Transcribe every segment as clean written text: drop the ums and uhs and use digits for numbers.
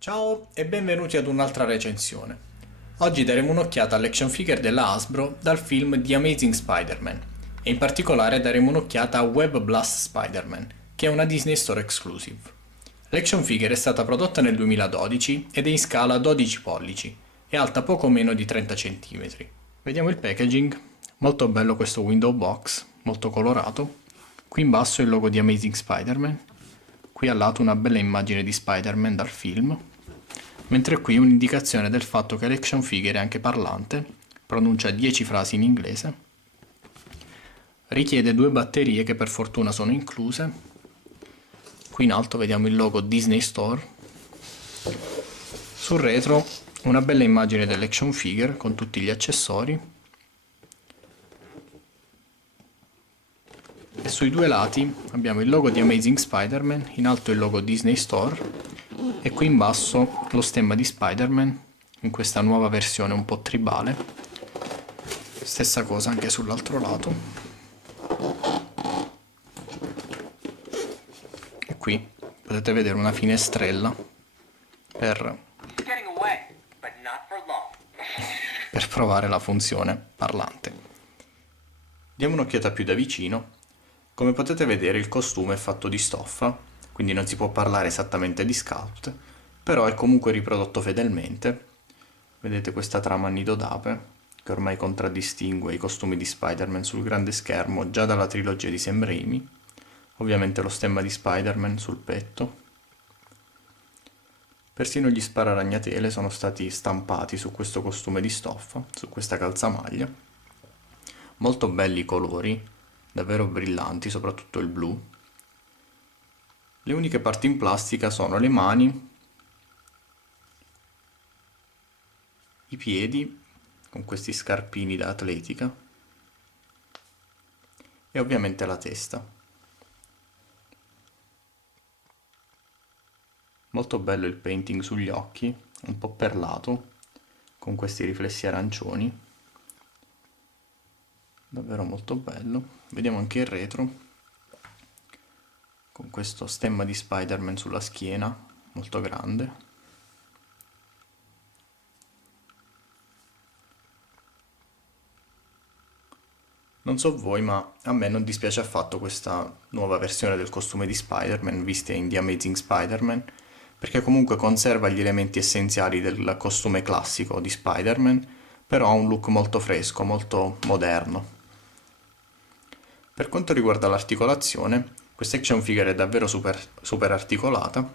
Ciao e benvenuti ad un'altra recensione. Oggi daremo un'occhiata all'action figure della Hasbro dal film The Amazing Spider-Man e in particolare daremo un'occhiata a Web Blast Spider-Man, che è una Disney Store exclusive. L'action figure è stata prodotta nel 2012 ed è in scala 12 pollici e alta poco meno di 30 cm. Vediamo il packaging, molto bello questo window box, molto colorato. Qui in basso il logo di Amazing Spider-Man, qui al lato una bella immagine di Spider-Man dal film, mentre qui un'indicazione del fatto che l'action figure è anche parlante, pronuncia 10 frasi in inglese, richiede 2 batterie che per fortuna sono incluse. Qui in alto vediamo il logo Disney Store. Sul retro una bella immagine dell'action figure con tutti gli accessori. E sui due lati abbiamo il logo di Amazing Spider-Man, in alto il logo Disney Store e qui in basso lo stemma di Spider-Man in questa nuova versione un po' tribale. Stessa cosa anche sull'altro lato. E qui potete vedere una finestrella per provare la funzione parlante. Diamo un'occhiata più da vicino. Come potete vedere il costume è fatto di stoffa, quindi non si può parlare esattamente di sculpt, però è comunque riprodotto fedelmente. Vedete questa trama a nido d'ape, che ormai contraddistingue i costumi di Spider-Man sul grande schermo già dalla trilogia di Sam Raimi. Ovviamente lo stemma di Spider-Man sul petto. Persino gli spararagnatele sono stati stampati su questo costume di stoffa, su questa calzamaglia. Molto belli i colori, davvero brillanti, soprattutto il blu. Le uniche parti in plastica sono le mani, i piedi, con questi scarpini da atletica, e ovviamente la testa. Molto bello il painting sugli occhi, un po' perlato, con questi riflessi arancioni. Davvero molto bello. Vediamo anche il retro, con questo stemma di Spider-Man sulla schiena, molto grande. Non so voi, ma a me non dispiace affatto questa nuova versione del costume di Spider-Man vista in The Amazing Spider-Man, perché comunque conserva gli elementi essenziali del costume classico di Spider-Man, però ha un look molto fresco, molto moderno. Per quanto riguarda l'articolazione, questa action figure è davvero super articolata.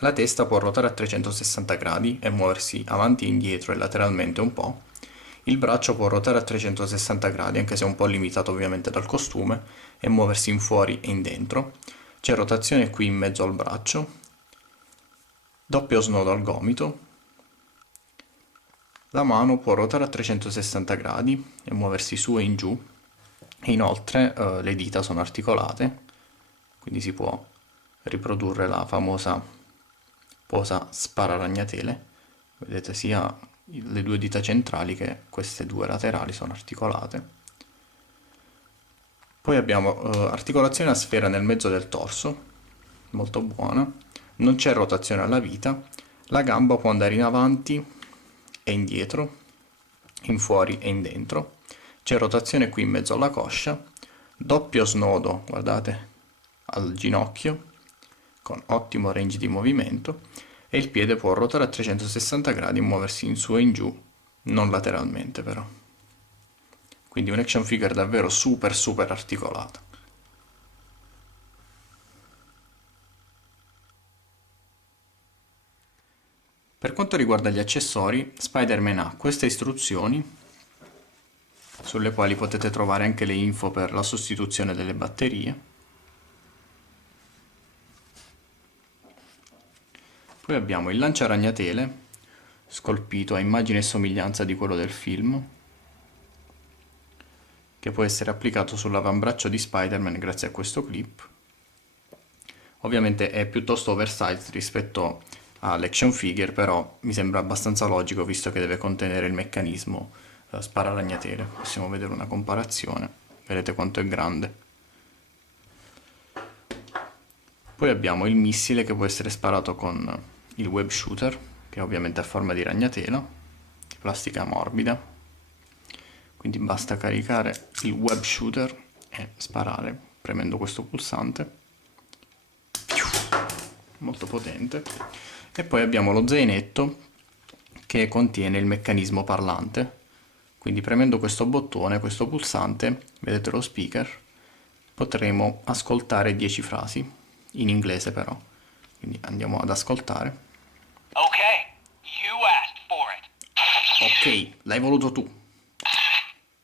La testa può ruotare a 360 gradi e muoversi avanti e indietro e lateralmente un po'. Il braccio può ruotare a 360 gradi, anche se è un po' limitato ovviamente dal costume, e muoversi in fuori e in dentro. C'è rotazione qui in mezzo al braccio, doppio snodo al gomito. La mano può ruotare a 360 gradi e muoversi su e in giù. E inoltre le dita sono articolate, quindi si può riprodurre la famosa posa spararagnatele. Vedete sia le due dita centrali che queste due laterali sono articolate. Poi abbiamo articolazione a sfera nel mezzo del torso, molto buona. Non c'è rotazione alla vita. La gamba può andare in avanti e indietro, in fuori e in dentro. C'è rotazione qui in mezzo alla coscia. Doppio snodo, guardate, al ginocchio, con ottimo range di movimento. E il piede può ruotare a 360 gradi e muoversi in su e in giù, non lateralmente però. Quindi un action figure davvero super articolata. Per quanto riguarda gli accessori, Spider-Man ha queste istruzioni, sulle quali potete trovare anche le info per la sostituzione delle batterie. Poi abbiamo il lanciaragnatele, scolpito a immagine e somiglianza di quello del film, che può essere applicato sull'avambraccio di Spider-Man grazie a questo clip. Ovviamente è piuttosto oversized rispetto all'action figure, però mi sembra abbastanza logico visto che deve contenere il meccanismo spararagnatele. Possiamo vedere una comparazione, vedete quanto è grande. Poi abbiamo il missile che può essere sparato con il web shooter, che è ovviamente a forma di ragnatela, di plastica morbida. Quindi basta caricare il web shooter e sparare premendo questo pulsante, molto potente. E poi abbiamo lo zainetto che contiene il meccanismo parlante. Quindi premendo questo bottone, questo pulsante, vedete lo speaker, potremo ascoltare 10 frasi, in inglese però. Quindi andiamo ad ascoltare. Ok, you asked for it. Ok, l'hai voluto tu.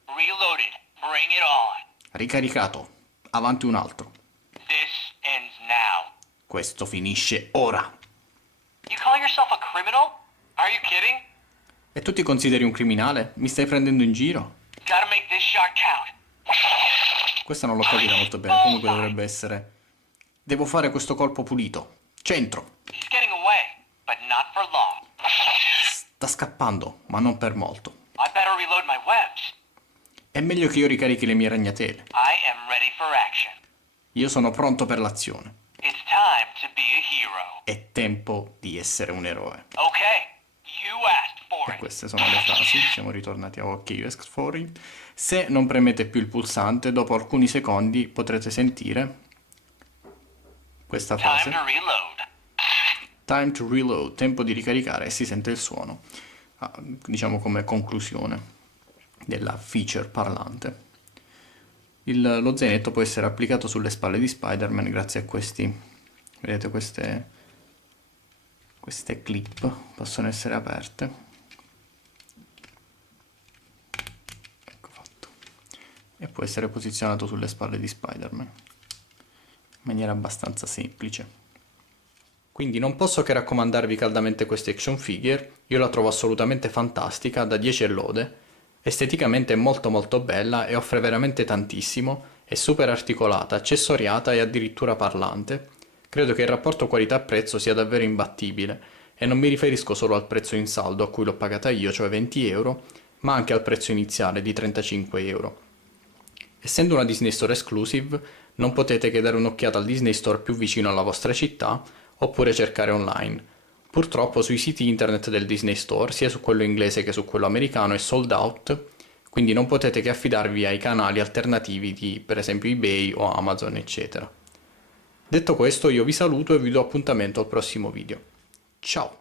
Reloaded. Bring it on. Ricaricato. Avanti un altro. This ends now. Questo finisce ora. You call yourself a criminal? Are you kidding? E tu ti consideri un criminale? Mi stai prendendo in giro? Gotta make this shot count. Questa non l'ho capita molto bene, comunque dovrebbe essere... Devo fare questo colpo pulito. Centro. He's getting away, but not for long. Sta scappando, ma non per molto. I better reload my webs. È meglio che io ricarichi le mie ragnatele. I am ready for action. Io sono pronto per l'azione. It's time to be a hero. È tempo di essere un eroe. Ok, you asked for E it. queste sono le frasi. Siamo ritornati a OK US Foreign. Se non premete più il pulsante, dopo alcuni secondi potrete sentire questa Time frase. to reload. Time to reload, tempo di ricaricare, e si sente il suono, diciamo come conclusione della feature parlante. Lo zainetto può essere applicato sulle spalle di Spider-Man grazie a questi, vedete, queste clip possono essere aperte. Ecco fatto. E può essere posizionato sulle spalle di Spider-Man in maniera abbastanza semplice. Quindi non posso che raccomandarvi caldamente questa action figure, io la trovo assolutamente fantastica, da 10 e lode, esteticamente è molto molto bella e offre veramente tantissimo, è super articolata, accessoriata e addirittura parlante. Credo che il rapporto qualità-prezzo sia davvero imbattibile e non mi riferisco solo al prezzo in saldo a cui l'ho pagata io, cioè 20 euro, ma anche al prezzo iniziale di 35 euro. Essendo una Disney Store exclusive, non potete che dare un'occhiata al Disney Store più vicino alla vostra città oppure cercare online. Purtroppo sui siti internet del Disney Store, sia su quello inglese che su quello americano, è sold out, quindi non potete che affidarvi ai canali alternativi di per esempio eBay o Amazon, eccetera. Detto questo, io vi saluto e vi do appuntamento al prossimo video. Ciao!